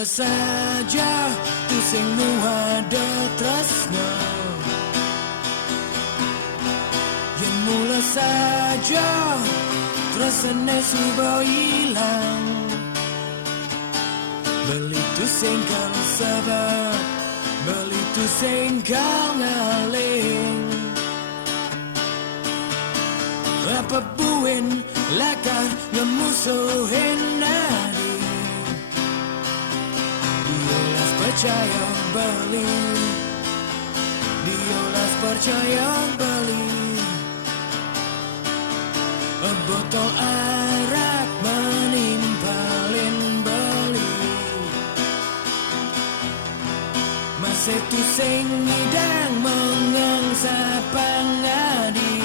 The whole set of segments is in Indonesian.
mula saja tu sing ada tresno, yen mula saja tresne sudah hilang. Beli tu sing kal sabar, beli tu sing kal ngaling. Apa buin lakar ngemusuhin nadi, diolas percaya beli, diolas percaya beli. Botol arak menimpalin beli, masih tu sing ngidang mengangsa pangadi.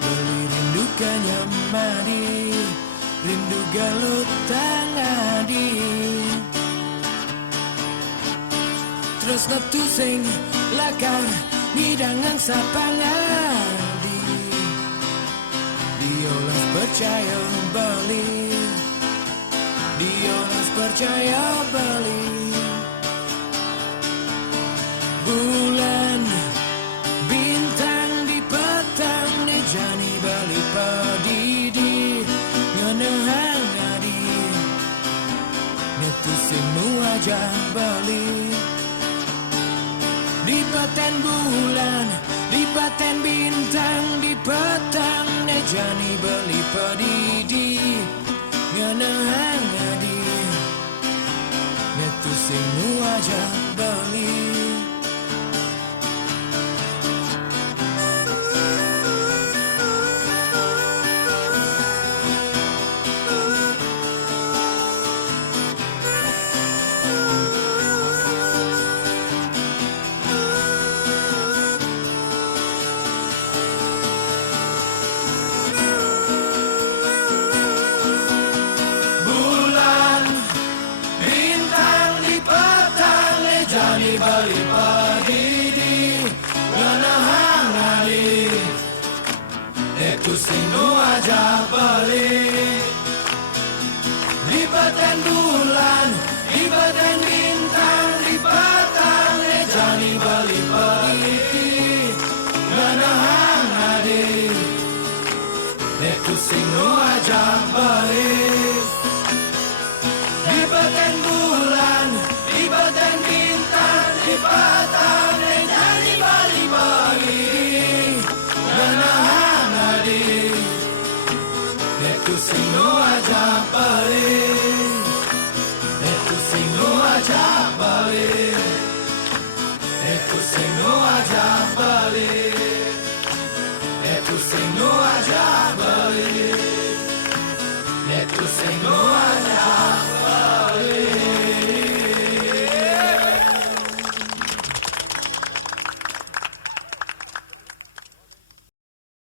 Beli rindu kanyamadi, rindu galut tangadi. Terus ngetu sing lakar ngidang angsa pangadi. Diolas percaya beli, diolas percaya beli. Bulan bintang di petang ne jani bali padidi ngenehang ngadi. Netu semu aja bali. Di paten bulan, di paten bintang, di petang ne jani beli padidi ngenehang ngadi. Netu semu aja bali. Bali padidi ngenehang ngadi. Netu sinu aja bali. Di paten bulan, di paten bintang, di patang ne jani bali padidi ngenehang ngadi. Netu sinu aja bali. Di paten bulan, di paten bintang, di patang ne jani bali padidi ngenehang ngadi. Netu sinu aja bali, netu sinu aja bali, netu sinu aja bali, netu sinu aja bali, netu sinu aja